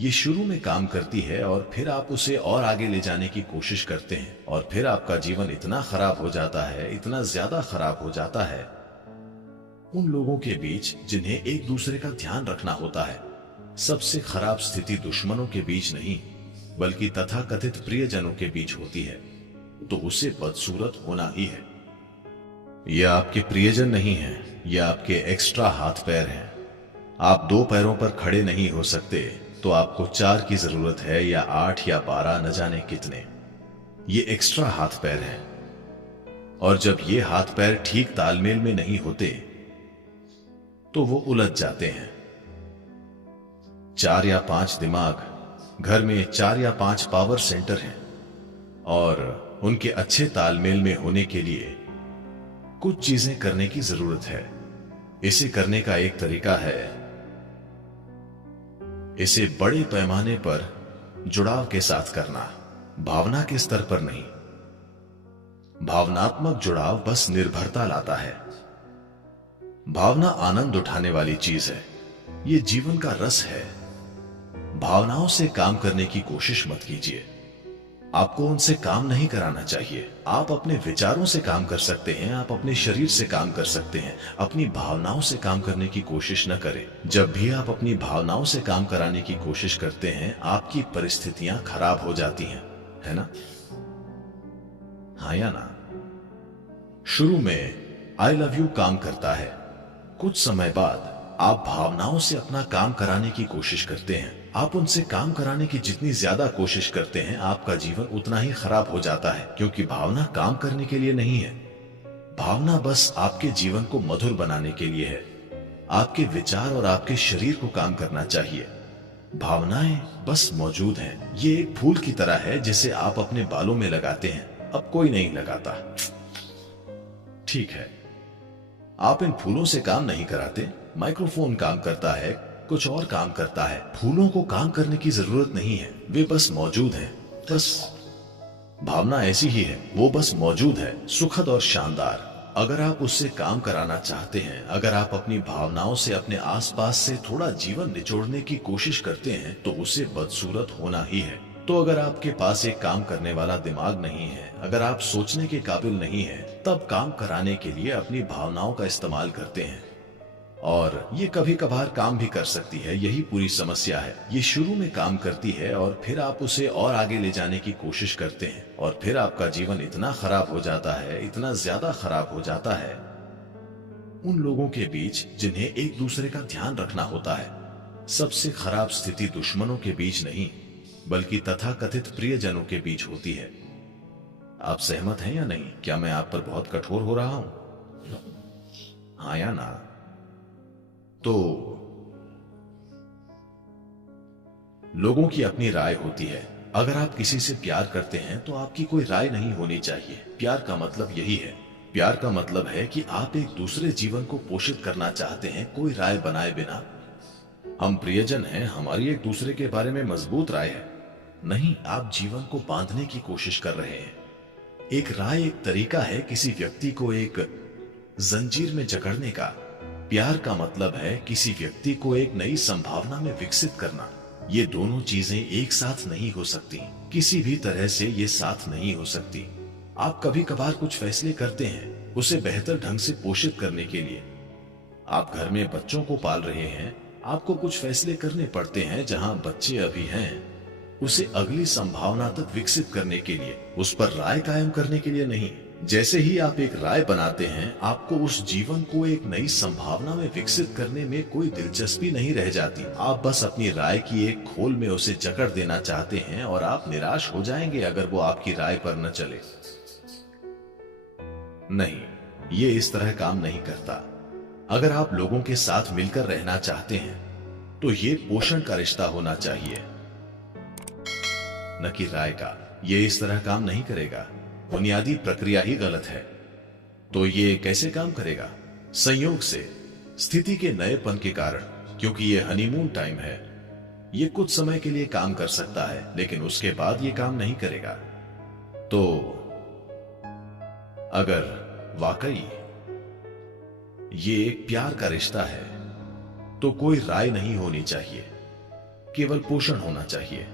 ये शुरू में काम करती है और फिर आप उसे और आगे ले जाने की कोशिश करते हैं और फिर आपका जीवन इतना खराब हो जाता है, इतना ज्यादा खराब हो जाता है। उन लोगों के बीच जिन्हें एक दूसरे का ध्यान रखना होता है, सबसे खराब स्थिति दुश्मनों के बीच नहीं बल्कि तथाकथित प्रियजनों के बीच होती है, तो उसे बदसूरत होना ही है। ये आपके प्रियजन नहीं है, ये आपके एक्स्ट्रा हाथ पैर हैं। आप दो पैरों पर खड़े नहीं हो सकते तो आपको 4 की जरूरत है, या 8 या 12, न जाने कितने। ये एक्स्ट्रा हाथ पैर हैं, और जब ये हाथ पैर ठीक तालमेल में नहीं होते तो वो उलझ जाते हैं। 4 या 5 दिमाग, घर में 4 या 5 पावर सेंटर हैं, और उनके अच्छे तालमेल में होने के लिए कुछ चीजें करने की जरूरत है। इसे करने का एक तरीका है, इसे बड़े पैमाने पर जुड़ाव के साथ करना, भावना के स्तर पर नहीं। भावनात्मक जुड़ाव बस निर्भरता लाता है। भावना आनंद उठाने वाली चीज है, ये जीवन का रस है। भावनाओं से काम करने की कोशिश मत कीजिए। आपको उनसे काम नहीं कराना चाहिए। आप अपने विचारों से काम कर सकते हैं, आप अपने शरीर से काम कर सकते हैं। अपनी भावनाओं से काम करने की कोशिश न करें। जब भी आप अपनी भावनाओं से काम कराने की कोशिश करते हैं, आपकी परिस्थितियां खराब हो जाती हैं, है ना? हाँ या ना? शुरू में आई लव यू काम करता है। कुछ समय बाद आप भावनाओं से अपना काम कराने की कोशिश करते हैं। आप उनसे काम कराने की जितनी ज्यादा कोशिश करते हैं, आपका जीवन उतना ही खराब हो जाता है, क्योंकि भावना काम करने के लिए नहीं है। भावना बस आपके जीवन को मधुर बनाने के लिए है। आपके विचार और आपके शरीर को काम करना चाहिए। भावनाएं बस मौजूद हैं। ये एक फूल की तरह है जिसे आप अपने बालों में लगाते हैं। अब कोई नहीं लगाता, ठीक है। आप इन फूलों से काम नहीं कराते। माइक्रोफोन काम करता है, कुछ और काम करता है। फूलों को काम करने की जरूरत नहीं है, वे बस मौजूद हैं। बस भावना ऐसी ही है, वो बस मौजूद है, सुखद और शानदार। अगर आप उससे काम कराना चाहते हैं, अगर आप अपनी भावनाओं से अपने आसपास से थोड़ा जीवन निचोड़ने की कोशिश करते हैं, तो उसे बदसूरत होना ही है। तो अगर आपके पास एक काम करने वाला दिमाग नहीं है, अगर आप सोचने के काबिल नहीं है, तब काम कराने के लिए अपनी भावनाओं का इस्तेमाल करते हैं। और ये कभी कभार काम भी कर सकती है, यही पूरी समस्या है। ये शुरू में काम करती है और फिर आप उसे और आगे ले जाने की कोशिश करते हैं, और फिर आपका जीवन इतना खराब हो जाता है, इतना ज्यादा खराब हो जाता है। उन लोगों के बीच जिन्हें एक दूसरे का ध्यान रखना होता है, सबसे खराब स्थिति दुश्मनों के बीच नहीं बल्कि तथाकथित प्रियजनों के बीच होती है। आप सहमत हैं या नहीं? क्या मैं आप पर बहुत कठोर हो रहा हूं? हाँ या ना? तो लोगों की अपनी राय होती है। अगर आप किसी से प्यार करते हैं तो आपकी कोई राय नहीं होनी चाहिए। प्यार का मतलब यही है। प्यार का मतलब है कि आप एक दूसरे जीवन को पोषित करना चाहते हैं, कोई राय बनाए बिना। हम प्रियजन हैं, हमारी एक दूसरे के बारे में मजबूत राय है। नहीं, आप जीवन को बांधने की कोशिश कर रहे हैं। एक राय एक तरीका है किसी व्यक्ति को एक जंजीर में जकड़ने का। प्यार का मतलब है किसी व्यक्ति को एक नई संभावना में विकसित करना। ये दोनों चीजें एक साथ नहीं हो सकती, किसी भी तरह से ये साथ नहीं हो सकती। आप कभी कभार कुछ फैसले करते हैं उसे बेहतर ढंग से पोषित करने के लिए। आप घर में बच्चों को पाल रहे हैं, आपको कुछ फैसले करने पड़ते हैं जहां बच्चे अभी हैं, उसे अगली संभावना तक विकसित करने के लिए, उस पर राय कायम करने के लिए नहीं। जैसे ही आप एक राय बनाते हैं, आपको उस जीवन को एक नई संभावना में विकसित करने में कोई दिलचस्पी नहीं रह जाती। आप बस अपनी राय की एक खोल में उसे जकड़ देना चाहते हैं, और आप निराश हो जाएंगे अगर वो आपकी राय पर न चले। नहीं, ये इस तरह काम नहीं करता। अगर आप लोगों के साथ मिलकर रहना चाहते हैं तो ये पोषण का रिश्ता होना चाहिए, न कि राय का। ये इस तरह काम नहीं करेगा। बुनियादी प्रक्रिया ही गलत है। तो ये कैसे काम करेगा? संयोग से, स्थिति के नएपन के कारण, क्योंकि ये हनीमून टाइम है। ये कुछ समय के लिए काम कर सकता है, लेकिन उसके बाद ये काम नहीं करेगा। तो अगर वाकई ये एक प्यार का रिश्ता है तो कोई राय नहीं होनी चाहिए। केवल पोषण होना चाहिए।